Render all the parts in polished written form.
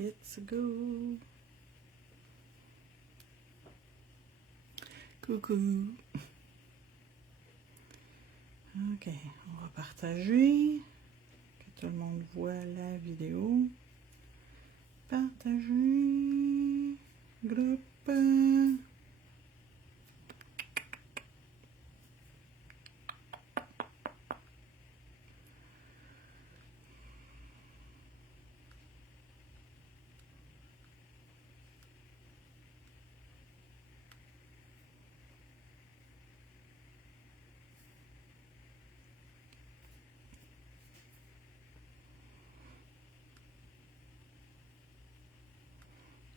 Let's go. Coucou. Ok, on va partager. Que tout le monde voit la vidéo. Partager. Groupe.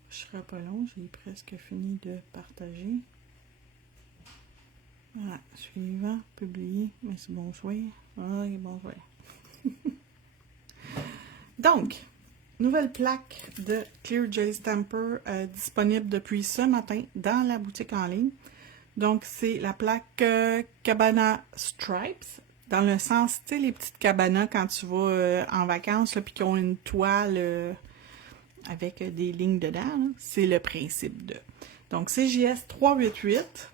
Je serai pas long, j'ai presque fini de partager. Voilà, suivant, publié, mais c'est bonsoir. Ah, bonsoir. Donc, nouvelle plaque de Clear J Stamper disponible depuis ce matin dans la boutique en ligne. Donc, c'est la plaque Cabana Stripes, dans le sens, tu sais, les petites cabanas quand tu vas en vacances, puis qui ont une toile avec des lignes dedans. C'est le principe de. Donc, CJS 388.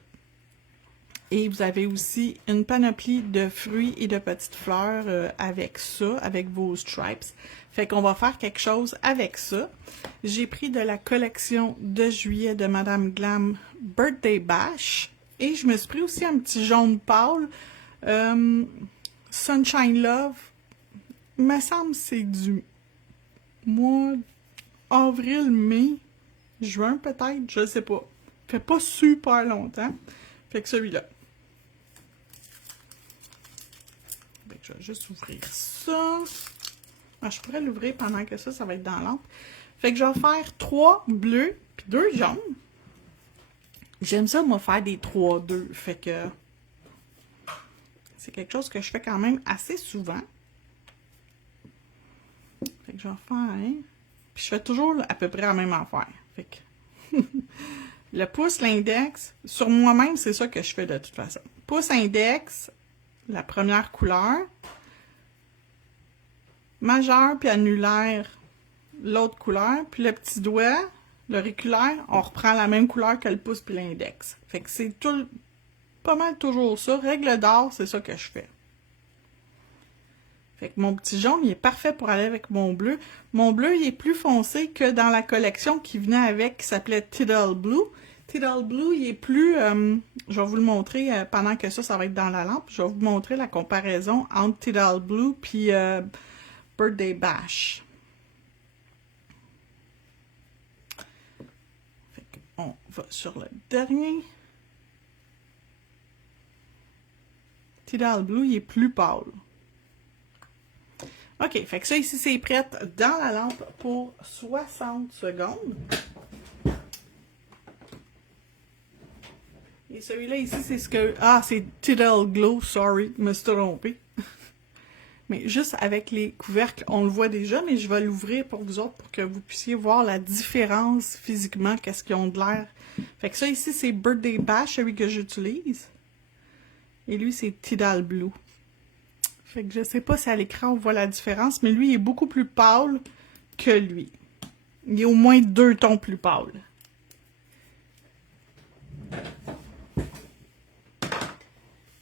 Et vous avez aussi une panoplie de fruits et de petites fleurs avec ça, avec vos stripes. Fait qu'on va faire quelque chose avec ça. J'ai pris de la collection de juillet de Madame Glam Birthday Bash. Et je me suis pris aussi un petit jaune pâle. Sunshine Love. Il me semble que c'est du mois avril, mai, juin peut-être, je sais pas. Fait pas super longtemps. Fait que celui-là. Je vais juste ouvrir ça. Ah, je pourrais l'ouvrir pendant que ça va être dans l'ample. Fait que je vais faire 3 bleus puis 2 jaunes. J'aime ça, moi, faire des 3-2. Fait que c'est quelque chose que je fais quand même assez souvent. Fait que je vais faire... Puis je fais toujours à peu près la même affaire. Fait que... le pouce, l'index, sur moi-même, c'est ça que je fais de toute façon. Pouce, index, la première couleur. Majeur puis annulaire, l'autre couleur. Puis le petit doigt, l'auriculaire, on reprend la même couleur que le pouce puis l'index. Fait que c'est tout, pas mal toujours ça. Règle d'or, c'est ça que je fais. Fait que mon petit jaune, il est parfait pour aller avec mon bleu. Mon bleu, il est plus foncé que dans la collection qui venait avec, qui s'appelait Tidal Blue. Tidal Blue, il est plus... je vais vous le montrer pendant que ça va être dans la lampe. Je vais vous montrer la comparaison entre Tidal Blue puis Birthday Bash. Fait qu'on va sur le dernier. Tidal Blue, il est plus pâle. OK, fait que ça ici, c'est prêt dans la lampe pour 60 secondes. Et celui-là ici, c'est ce que... Ah, c'est Tidal Glow, sorry, je me suis trompée. Mais juste avec les couvercles, on le voit déjà, mais je vais l'ouvrir pour vous autres pour que vous puissiez voir la différence physiquement, qu'est-ce qu'ils ont de l'air. Fait que ça ici, c'est Birthday Bash, celui que j'utilise. Et lui, c'est Tidal Blue. Fait que je sais pas si à l'écran on voit la différence, mais lui, il est beaucoup plus pâle que lui. Il est au moins 2 tons plus pâle.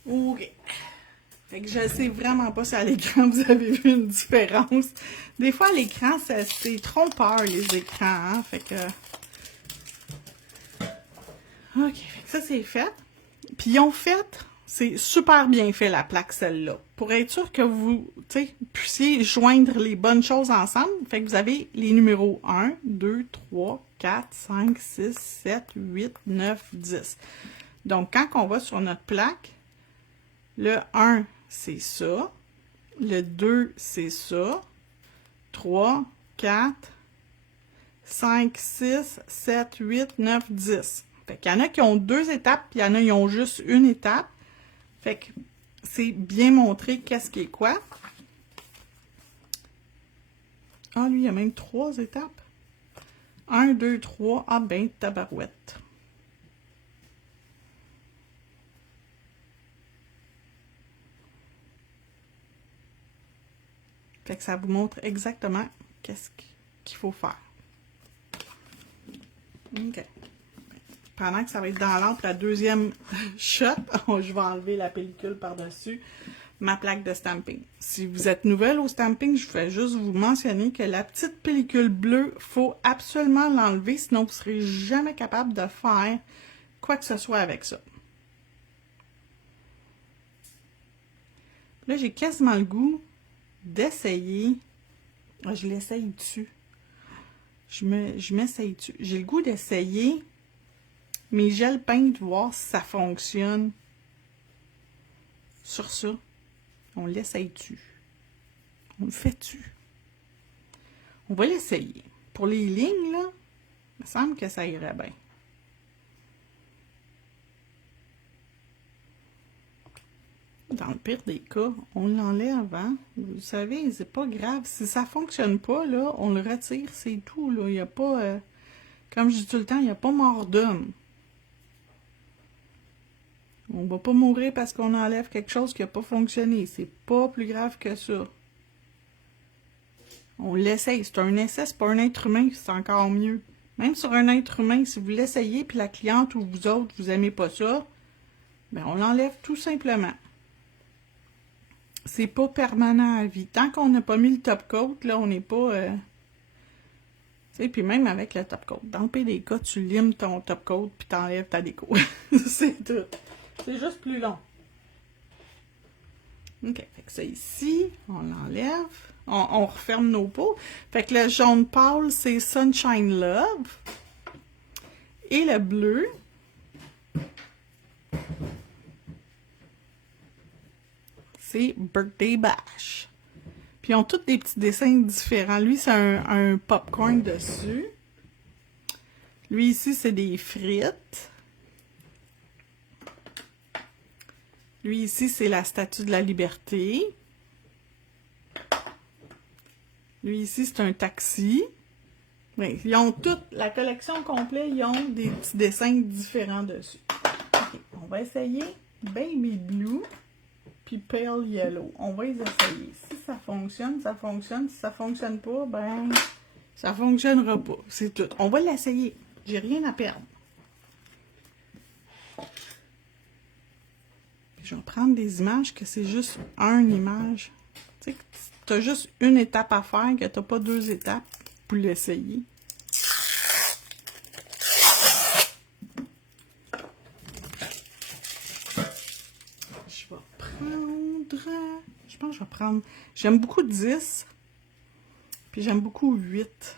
OK. Fait que je sais vraiment pas si à l'écran vous avez vu une différence. Des fois, à l'écran, c'est trompeur, les écrans, hein? Fait que... OK, fait que ça, c'est fait. Puis ils ont fait... C'est super bien fait, la plaque, celle-là. Pour être sûr que vous, puissiez joindre les bonnes choses ensemble, fait que vous avez les numéros 1, 2, 3, 4, 5, 6, 7, 8, 9, 10. Donc, quand on va sur notre plaque, le 1, c'est ça. Le 2, c'est ça. 3, 4, 5, 6, 7, 8, 9, 10. Fait qu'il y en a qui ont 2 étapes, puis il y en a qui ont juste une étape. Fait que c'est bien montré qu'est-ce qui est quoi. Ah, lui, il y a même 3 étapes. 1, 2, 3. Ah ben, tabarouette. Fait que ça vous montre exactement qu'est-ce qu'il faut faire. OK. Pendant que ça va être dans l'ordre, la deuxième shot, je vais enlever la pellicule par-dessus ma plaque de stamping. Si vous êtes nouvelle au stamping, je vais juste vous mentionner que la petite pellicule bleue, il faut absolument l'enlever, sinon vous ne serez jamais capable de faire quoi que ce soit avec ça. Là, j'ai quasiment le goût d'essayer. Je l'essaye dessus. Je m'essaye dessus. J'ai le goût d'essayer mes gels peintes, voir si ça fonctionne sur ça. On l'essaye-tu? On le fait-tu? On va l'essayer. Pour les lignes, là, il me semble que ça irait bien. Dans le pire des cas, on l'enlève, hein? Vous savez, c'est pas grave. Si ça fonctionne pas, là, on le retire, c'est tout, là. Il n'y a pas, comme je dis tout le temps, il n'y a pas mort d'homme. On va pas mourir parce qu'on enlève quelque chose qui n'a pas fonctionné. C'est pas plus grave que ça. On l'essaye. C'est un essai, c'est pas un être humain, c'est encore mieux. Même sur un être humain, si vous l'essayez puis la cliente ou vous autres, vous aimez pas ça, ben on l'enlève tout simplement. C'est pas permanent à vie. Tant qu'on n'a pas mis le top coat, là, on n'est pas... Tu sais, puis même avec le top coat. Dans le PDK, tu limes ton top coat puis t'enlèves ta déco. C'est tout. C'est juste plus long. OK. Fait que ça ici, on l'enlève. On referme nos pots. Fait que le jaune pâle, c'est Sunshine Love. Et le bleu, c'est Birthday Bash. Puis ils ont tous des petits dessins différents. Lui, c'est un popcorn dessus. Lui, ici, c'est des frites. Lui, ici, c'est la Statue de la Liberté. Lui, ici, c'est un taxi. Oui, ils ont toute la collection complète, ils ont des petits dessins différents dessus. Okay, on va essayer Baby Blue puis Pale Yellow. On va les essayer. Si ça fonctionne, ça fonctionne. Si ça fonctionne pas, ben, ça fonctionnera pas. C'est tout. On va l'essayer. J'ai rien à perdre. Je vais prendre des images que c'est juste une image. Tu sais, tu as juste une étape à faire, que tu n'as pas deux étapes pour l'essayer. Je vais prendre... Je pense que je vais prendre... J'aime beaucoup 10. Puis j'aime beaucoup 8.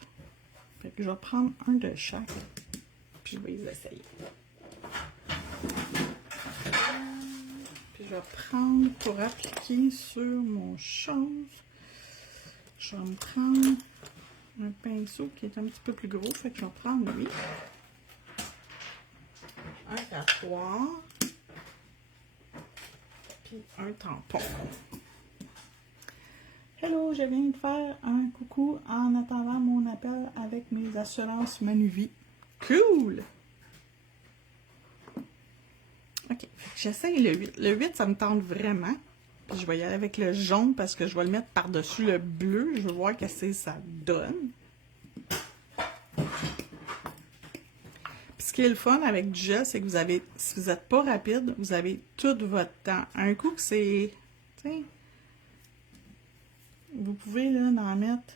Fait que je vais prendre un de chaque. Puis je vais les essayer. Je vais prendre pour appliquer sur mon chose. Je vais me prendre un pinceau qui est un petit peu plus gros. Fait que je vais prendre lui. Un tatoueur. Puis un tampon. Hello, je viens de faire un coucou en attendant mon appel avec mes assurances Manuvie. Cool! OK. J'essaye le 8. Le 8, ça me tente vraiment. Puis je vais y aller avec le jaune parce que je vais le mettre par-dessus le bleu. Je veux voir qu'est-ce que ça donne. Puis ce qui est le fun avec du gel, c'est que vous avez, si vous n'êtes pas rapide, vous avez tout votre temps. Un coup que c'est... Tu sais, vous pouvez là en mettre...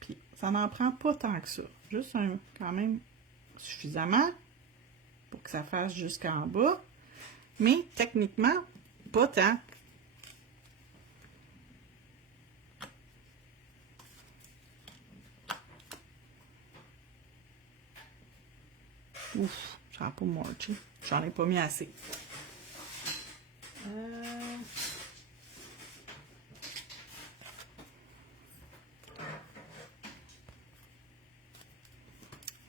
Puis ça n'en prend pas tant que ça. Juste quand même suffisamment pour que ça fasse jusqu'en bas. Mais techniquement, pas tant. Ouf, ça n'a pas marché. J'en ai pas mis assez.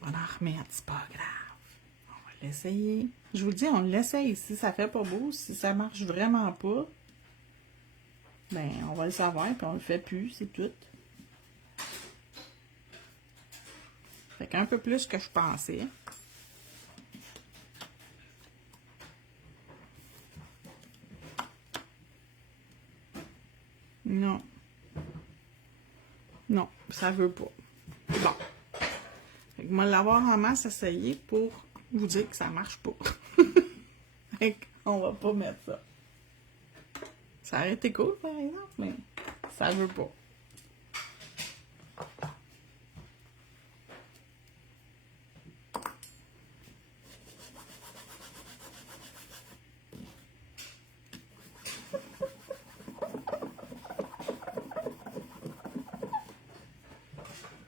On va en remettre, c'est pas grave. On va l'essayer. Je vous le dis, on l'essaye. Si ça fait pas beau, si ça marche vraiment pas, ben on va le savoir, puis on le fait plus, c'est tout. Fait qu'un peu plus que je pensais. Non. Non, ça veut pas. Bon. Il va l'avoir en masse essayé pour vous dire que ça marche pas. Fait qu'on va pas mettre ça. Ça aurait été cool, par exemple, mais ça veut pas.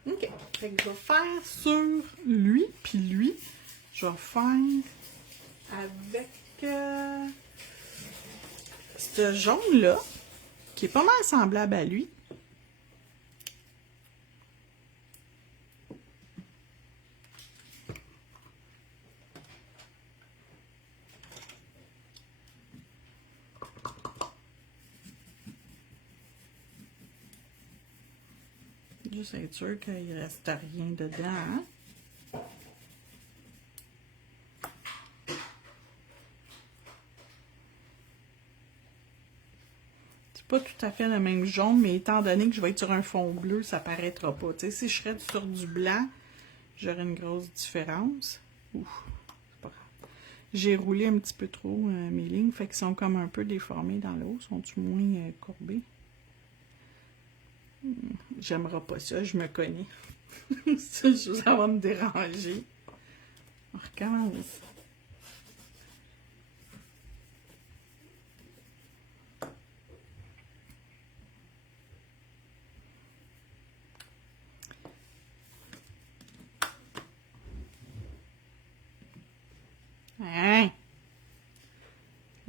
OK. Fait que je vais faire sur lui, puis lui, je vais faire avec ce jaune-là, qui est pas mal semblable à lui. Juste être sûr qu'il ne reste rien dedans. Hein? C'est pas tout à fait le même jaune, mais étant donné que je vais être sur un fond bleu, ça paraîtra pas. Tu sais, si je serais sur du blanc, j'aurais une grosse différence. Ouf, c'est pas grave. J'ai roulé un petit peu trop mes lignes, fait qu'ils sont comme un peu déformés dans le haut. Sont-ils moins courbés? J'aimerais pas ça, je me connais. Ça va me déranger. On recommence. Hein?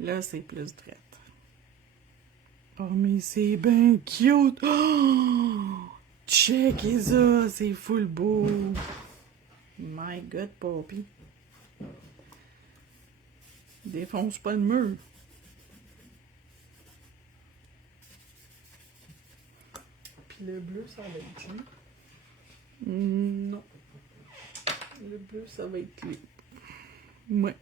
Là, c'est plus drette. Oh, mais c'est bien cute! Oh! Checkez ça! C'est full beau! My God, Poppy! Défonce pas le mur! Puis le bleu, ça va être lui. Non. Le bleu, ça va être lui. Ouais.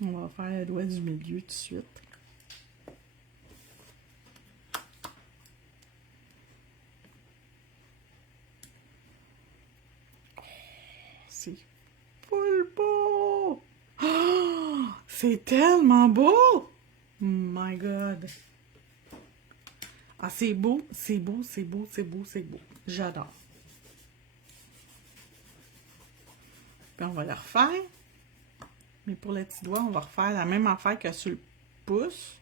On va faire le doigt du milieu tout de suite. C'est full beau! Oh, c'est tellement beau! My God! Ah, c'est beau, c'est beau, c'est beau, c'est beau, c'est beau. J'adore. Puis on va le refaire. Mais pour le petit doigt, on va refaire la même affaire que sur le pouce.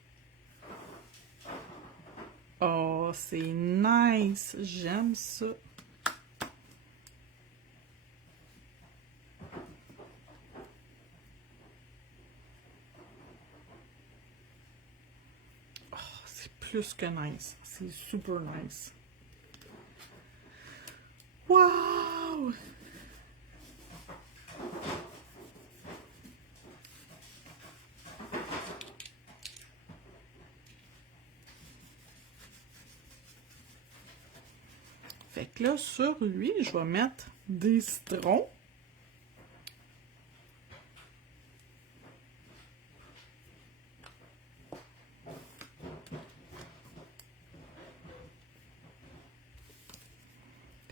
Oh, c'est nice! J'aime ça. Oh, c'est plus que nice. C'est super nice. Wow! Fait que là, sur lui, je vais mettre des citrons.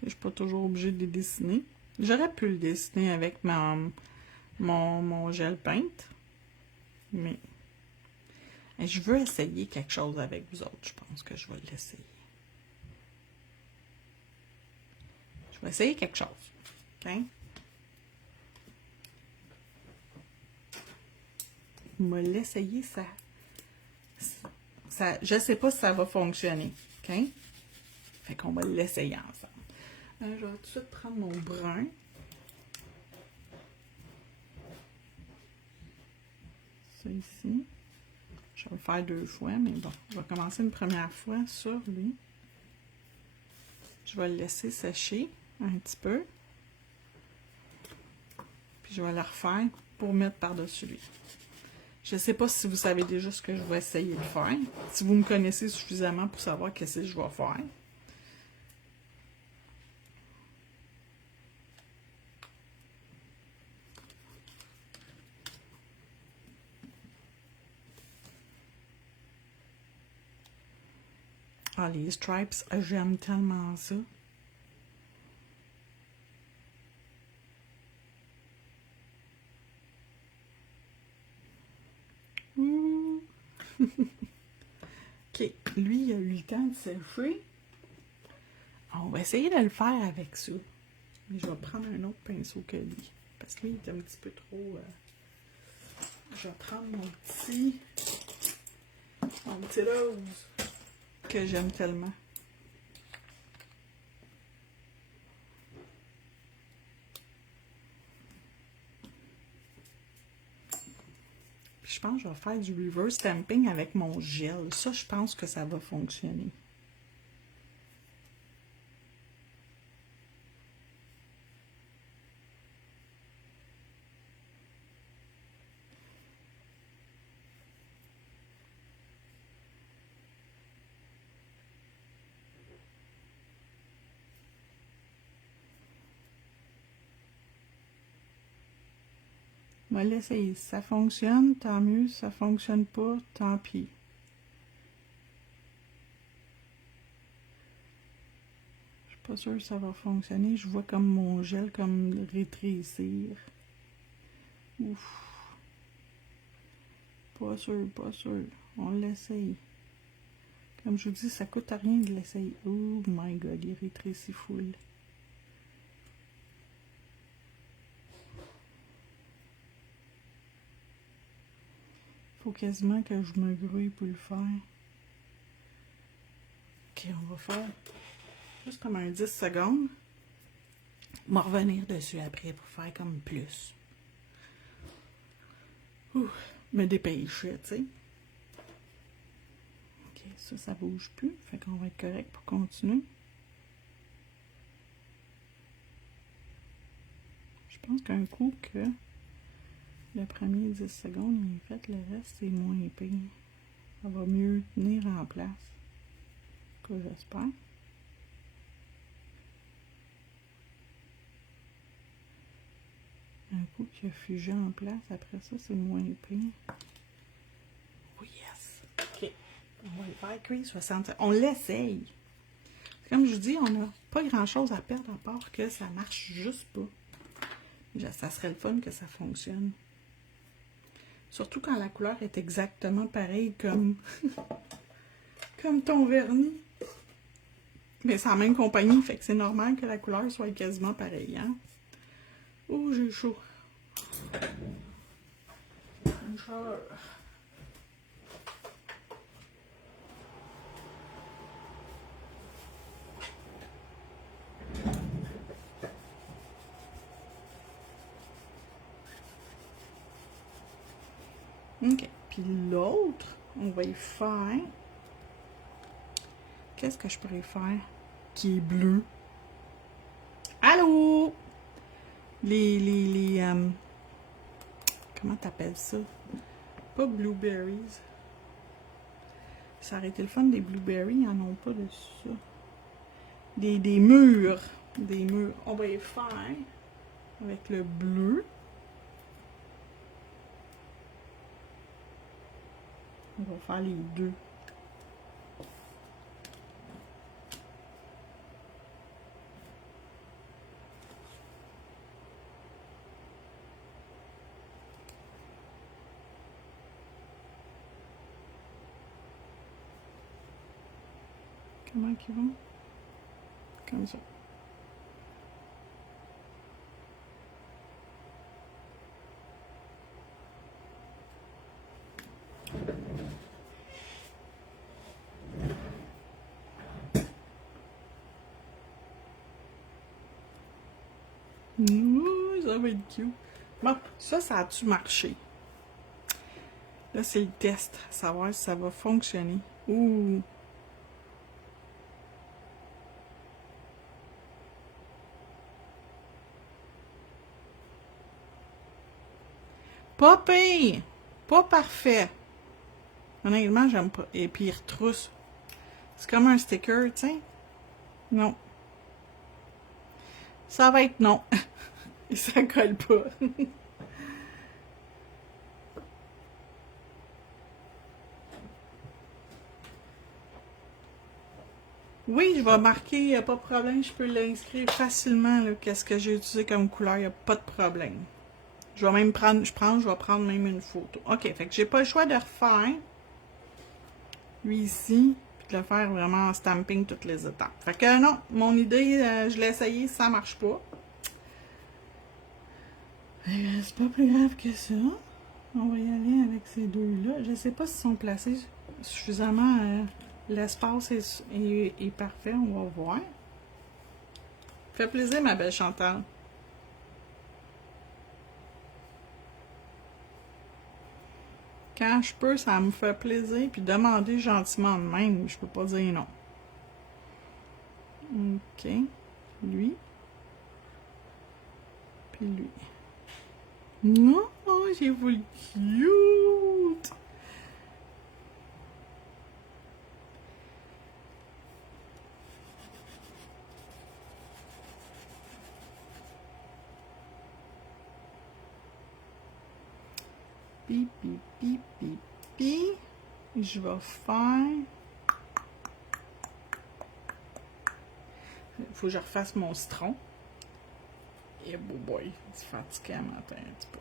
Je suis pas toujours obligée de les dessiner. J'aurais pu le dessiner avec mon gel paint. Mais je veux essayer quelque chose avec vous autres. Je pense que je vais l'essayer. Je vais essayer quelque chose. OK? Je vais l'essayer, je sais pas si ça va fonctionner. OK? Fait qu'on va l'essayer ensemble. Je vais tout de suite prendre mon brun. Ça ici. Je vais le faire 2 fois, mais bon, on va commencer une première fois sur lui. Je vais le laisser sécher un petit peu. Puis je vais le refaire pour mettre par-dessus lui. Je ne sais pas si vous savez déjà ce que je vais essayer de faire. Si vous me connaissez suffisamment pour savoir qu'est-ce que je vais faire. Ah, les stripes, j'aime tellement ça. Ouh. OK, lui, il a eu le temps de sécher. On va essayer de le faire avec ça. Mais je vais prendre un autre pinceau que lui. Parce que lui, il est un petit peu trop... Je vais prendre mon petit rose que j'aime tellement. Puis je pense que je vais faire du reverse stamping avec mon gel. Ça, je pense que ça va fonctionner. On va l'essayer. Si ça fonctionne, tant mieux. Si ça fonctionne pas, tant pis. Je suis pas sûre que ça va fonctionner. Je vois comme mon gel comme rétrécir. Ouf. Pas sûr, pas sûr. On l'essaye. Comme je vous dis, ça coûte rien de l'essayer. Oh my god, il rétrécit full. Faut quasiment que je me grouille pour le faire. Ok, on va faire juste comme un 10 secondes. On va revenir dessus après pour faire comme plus. Ouh, me dépêcher, tu sais. Ok, ça bouge plus. Fait qu'on va être correct pour continuer. Je pense qu'un coup que le premier 10 secondes il est fait, le reste c'est moins pire. Ça va mieux tenir en place. Que j'espère. Un coup qui a figé en place, après ça c'est moins pire. Oh yes! Ok. On va le faire cuire 60. On l'essaye. Comme je vous dis, on n'a pas grand chose à perdre à part que ça marche juste pas. Ça serait le fun que ça fonctionne. Surtout quand la couleur est exactement pareille comme, comme ton vernis. Mais c'est la même compagnie, fait que c'est normal que la couleur soit quasiment pareille. Hein? Oh, j'ai chaud. Une chaleur. OK. Puis l'autre, on va y faire... Qu'est-ce que je pourrais faire qui est bleu? Allô? Les comment t'appelles ça? Pas blueberries. Ça aurait été le fun des blueberries, ils n'en ont pas de ça. Des murs. Des murs. On va y faire avec le bleu. On va faire les deux. Comment qu'ils vont? Comme ça. Ouh, ça va être cute. Bon, ça a-tu marché? Là, c'est le test. Savoir si ça va fonctionner. Ouh! Pas pire! Pas parfait. Honnêtement, j'aime pas. Et puis, il retrousse. C'est comme un sticker, tu sais. Non. Ça va être non. Et ça colle pas. Oui, je vais marquer, il n'y a pas de problème. Je peux l'inscrire facilement, là, qu'est-ce que j'ai utilisé comme couleur, il n'y a pas de problème. Je vais même prendre, je vais prendre même une photo. OK, fait que j'ai pas le choix de refaire lui ici, puis de le faire vraiment en stamping toutes les étapes. Fait que non, mon idée, je l'ai essayé, ça marche pas. C'est pas plus grave que ça. On va y aller avec ces deux-là. Je sais pas s'ils sont placés suffisamment. L'espace est parfait, on va voir. Fait plaisir, ma belle Chantal. Quand je peux, ça me fait plaisir. Puis demander gentiment de même, je peux pas dire non. OK. Lui. Puis lui. Non, j'ai voulu cute. Pi, pi, pi, pi, pi. Je vais faire... Il faut que je refasse mon citron. Et beau boy, c'est fatigué à matin un petit peu.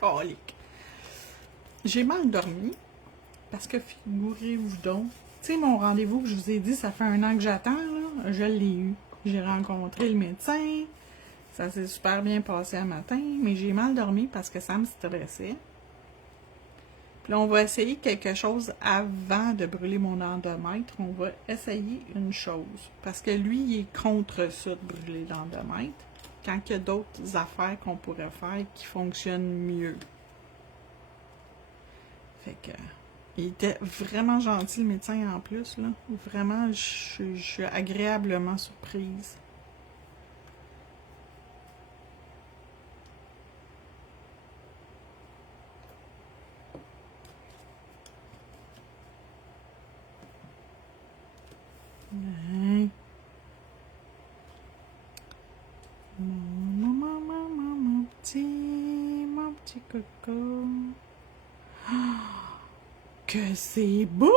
Calique. J'ai mal dormi parce que figurez-vous donc, tu sais, mon rendez-vous que je vous ai dit, ça fait 1 an que j'attends, là, je l'ai eu. J'ai rencontré le médecin, ça s'est super bien passé un matin, mais j'ai mal dormi parce que ça me stressait. Puis là, on va essayer quelque chose avant de brûler mon endomètre. On va essayer une chose. Parce que lui, il est contre ça de brûler l'endomètre. Quand il y a d'autres affaires qu'on pourrait faire qui fonctionnent mieux. Fait que... Il était vraiment gentil, le médecin, en plus, là. Vraiment, je suis agréablement surprise. Hein? Mon petit coco. Ah, que c'est beau!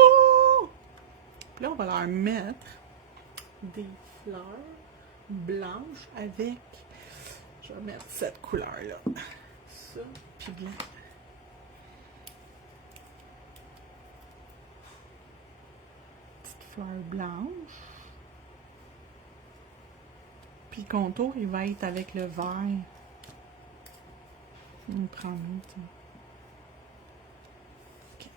Puis là, on va leur mettre des fleurs blanches avec... Je vais mettre cette couleur-là. Ça, puis blanc. Petite fleur blanche. Puis le contour, il va être avec le vert. On va prendre l'autre. OK.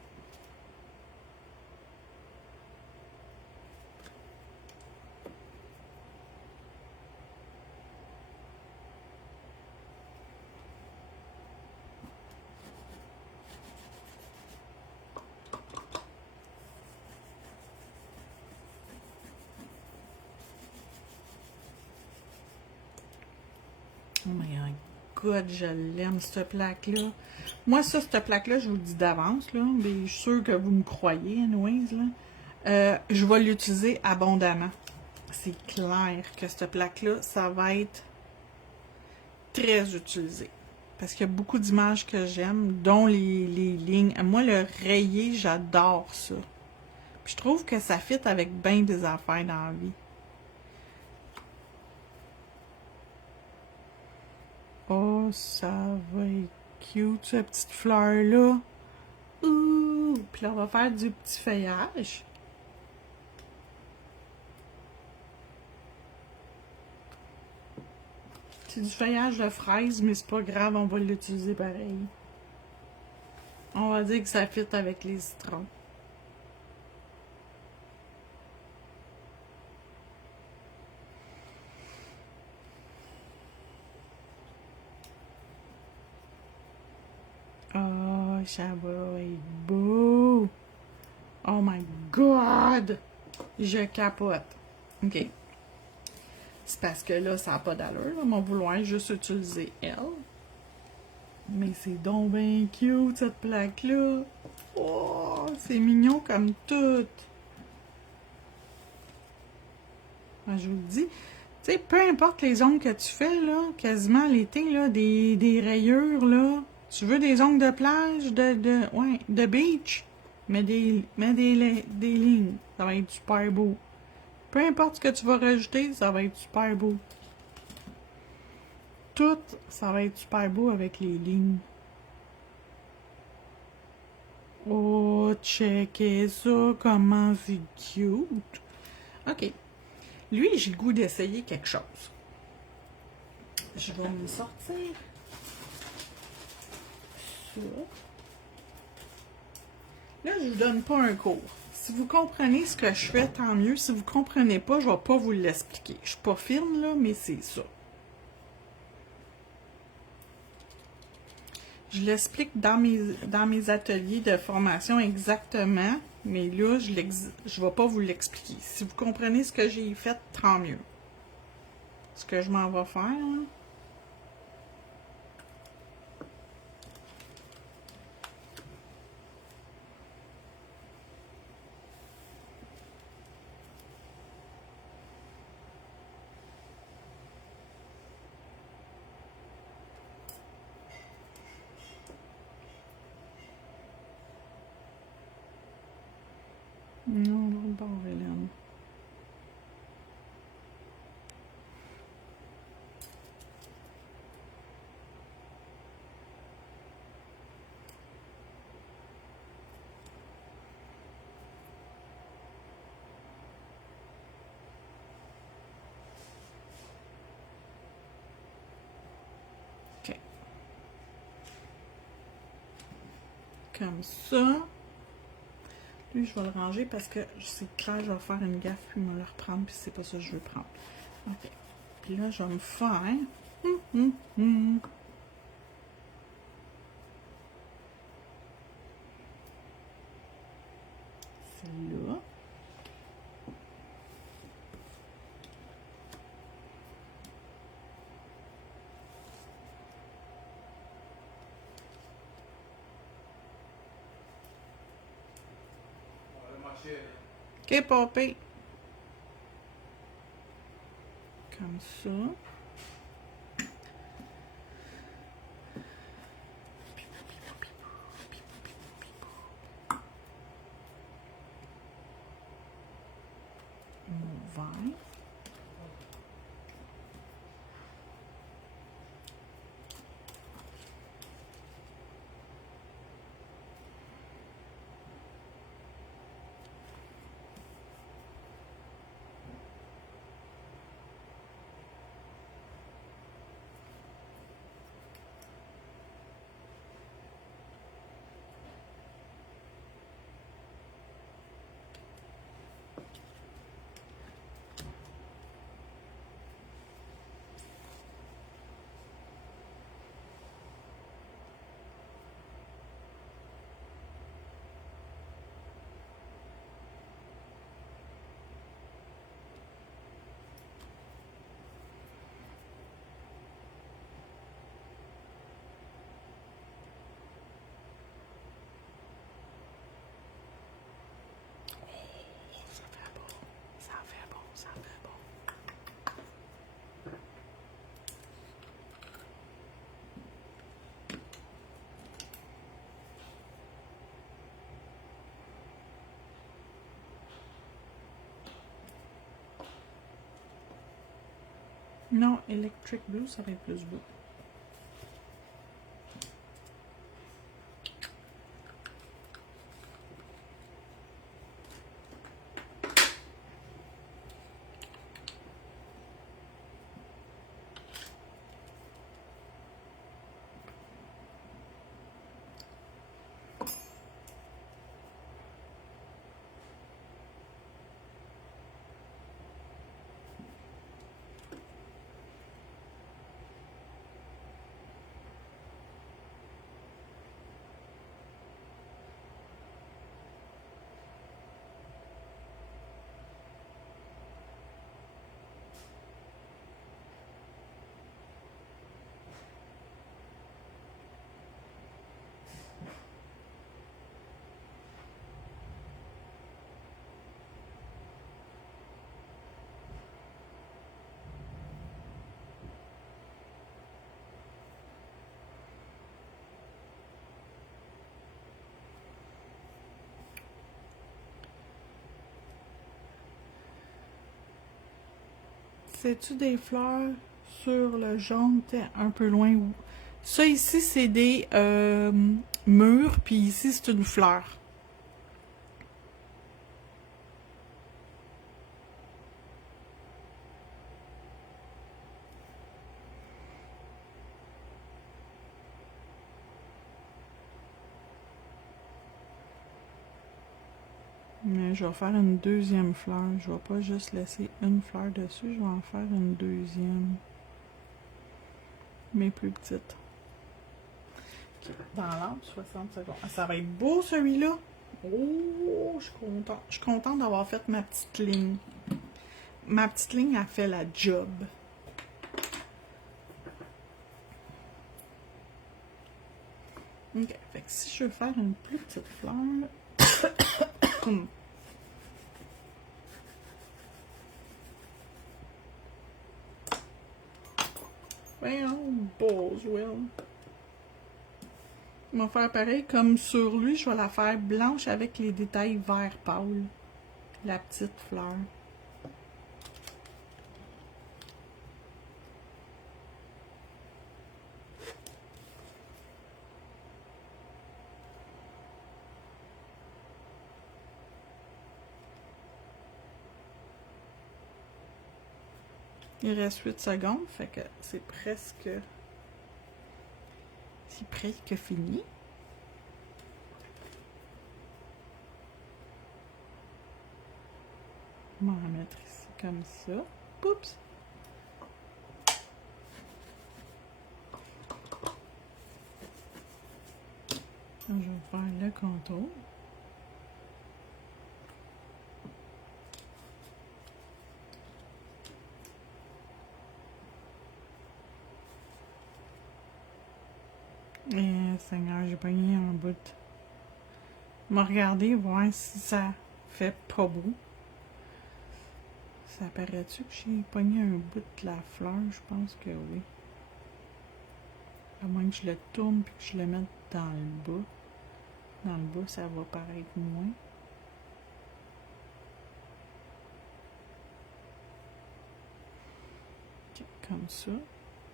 Oh my god, je l'aime, cette plaque-là. Moi, ça, cette plaque-là, je vous le dis d'avance, là, mais je suis sûre que vous me croyez, anyways, là. Je vais l'utiliser abondamment. C'est clair que cette plaque-là, ça va être très utilisé. Parce qu'il y a beaucoup d'images que j'aime, dont les lignes. Moi, le rayé, j'adore ça. Puis je trouve que ça fit avec bien des affaires dans la vie. Oh, ça va être cute, cette petite fleur-là. Ouh! Puis là, on va faire du petit feuillage. C'est du feuillage de fraise, mais c'est pas grave, on va l'utiliser pareil. On va dire que ça fit avec les citrons. Oh, ça va être beau! Oh my god! Je capote. OK. C'est parce que là, ça n'a pas d'allure. On va vouloir juste utiliser elle. Mais c'est donc bien cute, cette plaque-là. Oh, c'est mignon comme tout. Ah, je vous le dis. Tu Tu sais, peu importe les ongles que tu fais, là, quasiment l'été, là, des rayures, là. Tu veux des ongles de plage, ouais, de beach, des lignes. Ça va être super beau. Peu importe ce que tu vas rajouter, ça va être super beau. Tout, ça va être super beau avec les lignes. Oh, checkez ça, comment c'est cute. OK. Lui, j'ai le goût d'essayer quelque chose. Je vais me sortir ça. Là, je vous donne pas un cours. Si vous comprenez ce que je fais, tant mieux. Si vous comprenez pas, je vais pas vous l'expliquer. Je suis pas fine, là, mais c'est ça. Je l'explique dans mes ateliers de formation exactement, mais là, je vais pas vous l'expliquer. Si vous comprenez ce que j'ai fait, tant mieux. Ce que je m'en vais faire, là. Non, l'autre bord, Hélène. OK. Comme ça. Lui, je vais le ranger parce que c'est clair, je vais faire une gaffe puis me le reprendre, puis c'est pas ça que je veux prendre. OK. Puis là, je vais me faire. Celle-là. OK, papé. Comme ça. Mon vert. Ça fait bon. Ça fait bon. Ça fait bon. Non, Electric Blue, ça va être plus beau. C'est-tu des fleurs sur le jaune? T'es un peu loin. Ça ici, c'est des murs, puis ici, c'est une fleur. Mais je vais faire une deuxième fleur. Je vais pas juste laisser une fleur dessus, je vais en faire une deuxième. Mais plus petite. Okay. Dans l'ordre, 60 secondes. Ah, ça va être beau celui-là. Oh, je suis contente. Je suis contente d'avoir fait ma petite ligne. Ma petite ligne a fait la job. Ok, fait que si je veux faire une plus petite fleur... Voyons, Boswell. Je vais faire pareil comme sur lui, je vais la faire blanche avec les détails vert pâle. La petite fleur. Il reste 8 secondes, fait que c'est presque... C'est presque fini. On va en mettre ici comme ça. Oups! Je vais faire le contour. Et Seigneur, j'ai pogné un bout. Je vais regarder, voir si ça fait pas beau. Ça paraît-tu que j'ai pogné un bout de la fleur? Je pense que oui. À moins que je le tourne et que je le mette dans le bas. Dans le bas, ça va paraître moins. Okay, comme ça.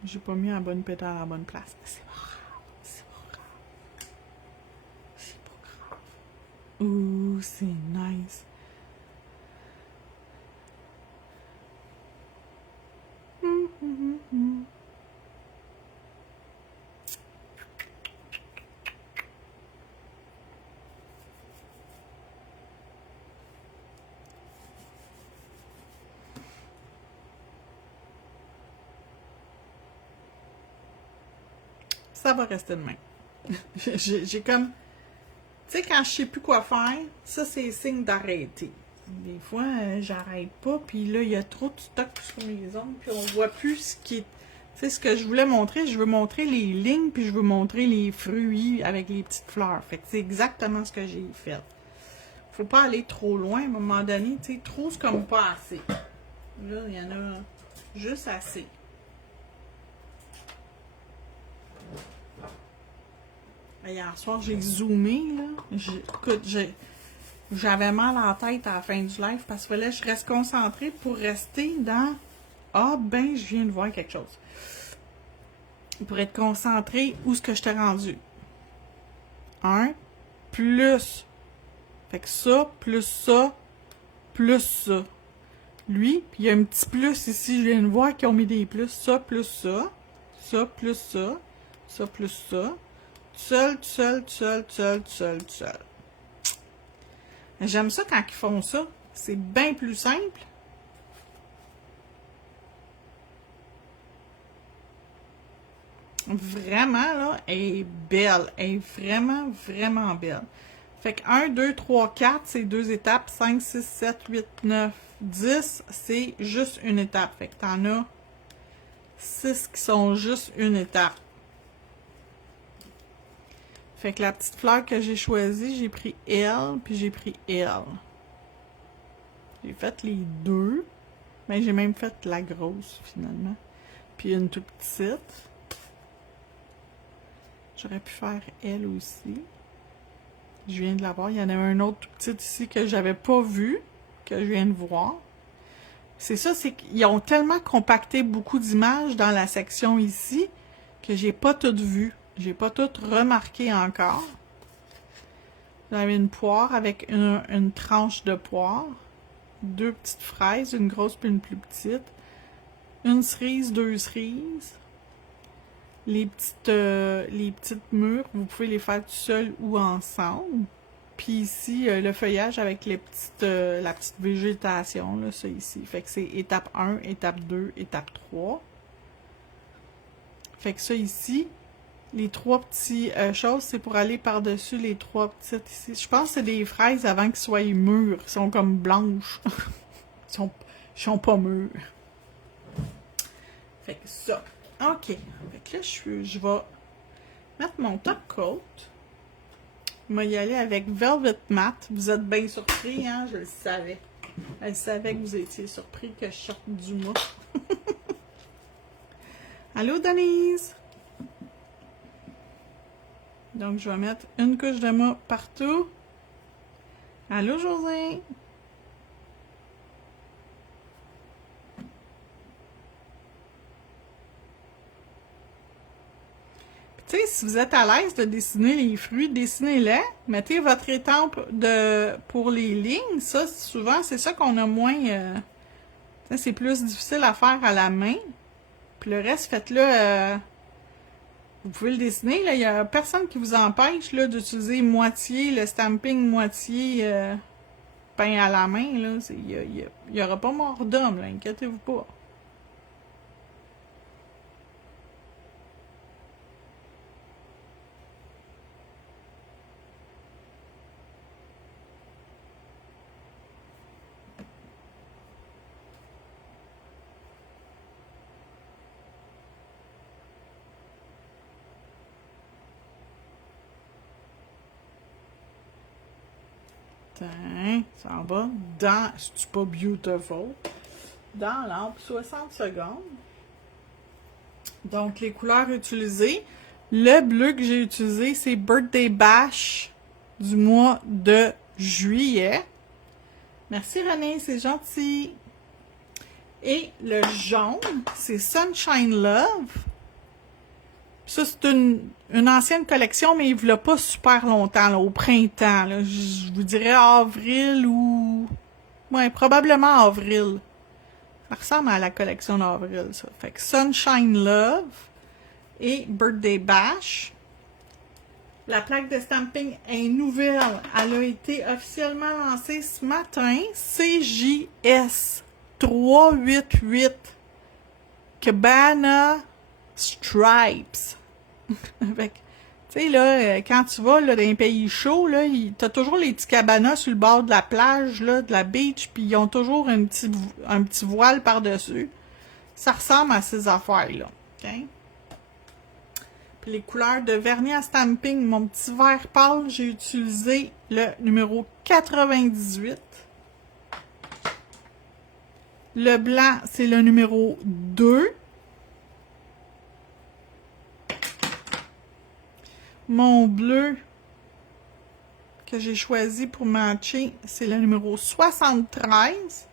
J'ai pas mis la bonne pétale à la bonne place. C'est pas grave. C'est pas grave. C'est pas grave. Ouh, c'est nice. Ça va rester de même. J'ai comme... Tu sais, quand je sais plus quoi faire, ça, c'est signe d'arrêter. Des fois, j'arrête pas, puis là, il y a trop de stock sur les ongles, puis on voit plus ce qui est... Tu sais, ce que je voulais montrer, je veux montrer les lignes, puis je veux montrer les fruits avec les petites fleurs. Fait que c'est exactement ce que j'ai fait. Faut pas aller trop loin, à un moment donné, tu sais, trop, c'est comme pas assez. Là, il y en a juste assez. Hier soir, j'ai zoomé, là. Écoute, j'avais mal à la tête à la fin du live parce qu'il fallait que je reste concentrée pour rester dans... Ah, ben, je viens de voir quelque chose. Pour être concentrée où est-ce que je t'ai rendu. 1 plus... Fait que ça, plus ça, plus ça. Lui, puis il y a un petit plus ici, je viens de voir qu'ils ont mis des plus. Ça, plus ça. Ça, plus ça. Ça, plus ça. Seul, seul, seul, seul, seul, seul. J'aime ça quand ils font ça. C'est bien plus simple. Vraiment, là, elle est belle. Elle est vraiment, vraiment belle. Fait que 1, 2, 3, 4, c'est 2 étapes. 5, 6, 7, 8, 9, 10, c'est juste une étape. Fait que t'en as 6 qui sont juste une étape. Fait que la petite fleur que j'ai choisie, j'ai pris elle, puis j'ai pris elle. J'ai fait les deux, mais j'ai même fait la grosse, finalement. Puis une toute petite. J'aurais pu faire elle aussi. Je viens de la voir. Il y en a un autre tout petit ici que j'avais pas vu, que je viens de voir. C'est ça, c'est qu'ils ont tellement compacté beaucoup d'images dans la section ici que j'ai pas toutes vues. J'ai pas toutes remarqué encore. Vous avez une poire avec une tranche de poire, 2 petites fraises, une grosse puis une plus petite, une cerise, 2 cerises. Les petites mûres, vous pouvez les faire tout seul ou ensemble. Puis ici, le feuillage avec la petite végétation, là, ça ici. Fait que c'est étape 1, étape 2, étape 3. Fait que ça ici, les 3 petits choses, c'est pour aller par-dessus les 3 petites ici. Je pense que c'est des fraises avant qu'ils soient mûres. Ils sont comme blanches. Ils sont pas mûres. Fait que ça. OK. Fait que là, je vais mettre mon top coat. Je vais y aller avec Velvet Matte. Vous êtes bien surpris, hein? Je le savais. Je savais que vous étiez surpris que je sorte du mât. Allô, Denise? Donc, je vais mettre une couche de mât partout. Allô, José? Tu sais, si vous êtes à l'aise de dessiner les fruits, dessinez-les. Mettez votre étampe pour les lignes. Ça, souvent, c'est ça qu'on a moins... c'est plus difficile à faire à la main. Puis le reste, faites-le... vous pouvez le dessiner. Il n'y a personne qui vous empêche d'utiliser moitié, le stamping moitié peint à la main. Il n'y aura pas mort d'homme, inquiétez-vous pas. Tiens, ça en va dans, c'est pas beautiful, dans l'ample 60 secondes. Donc, les couleurs utilisées. Le bleu que j'ai utilisé, c'est Birthday Bash du mois de juillet. Merci René, c'est gentil. Et le jaune, c'est Sunshine Love. Ça, c'est une ancienne collection, mais il ne l'a pas super longtemps, là, au printemps. Là. Je vous dirais avril ou... Ouais, probablement avril. Ça ressemble à la collection d'avril, ça. Fait que Sunshine Love et Birthday Bash. La plaque de stamping est nouvelle. Elle a été officiellement lancée ce matin. CJS 388 Cabana Stripes. Fait que, tu sais, là, quand tu vas là, dans les pays chauds, là, t'as toujours les petits cabanas sur le bord de la plage, là, de la beach, puis ils ont toujours un petit voile par-dessus. Ça ressemble à ces affaires-là. OK? Puis les couleurs de vernis à stamping, mon petit vert pâle, j'ai utilisé le numéro 98. Le blanc, c'est le numéro 2. Mon bleu que j'ai choisi pour matcher, c'est le numéro 73.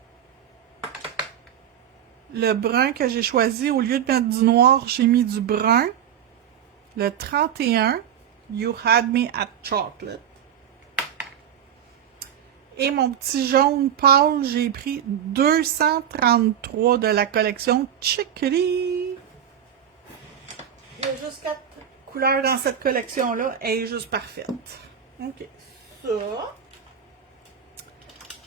Le brun que j'ai choisi, au lieu de mettre du noir, j'ai mis du brun. Le 31, You Had Me at Chocolate. Et mon petit jaune pâle, j'ai pris 233 de la collection Chicory. Il y a juste 4 couleurs dans cette collection-là. Elle est juste parfaite. OK. Ça.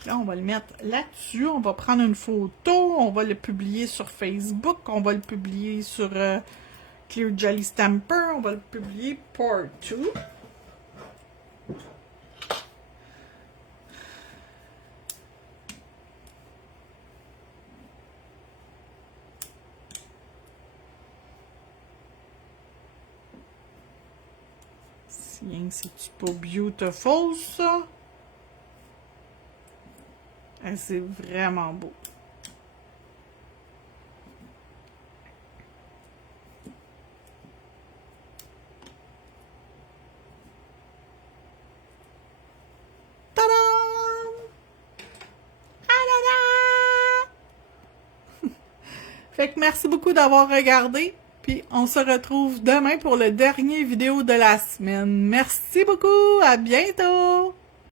Là, on va le mettre là-dessus. On va prendre une photo. On va le publier sur Facebook. On va le publier sur Clear Jelly Stamper. On va le publier part 2. C'est pas beautiful, ça? C'est vraiment beau. Tadam! Ah là là! Fait que merci beaucoup d'avoir regardé. Puis on se retrouve demain pour le dernier vidéo de la semaine. Merci beaucoup, à bientôt!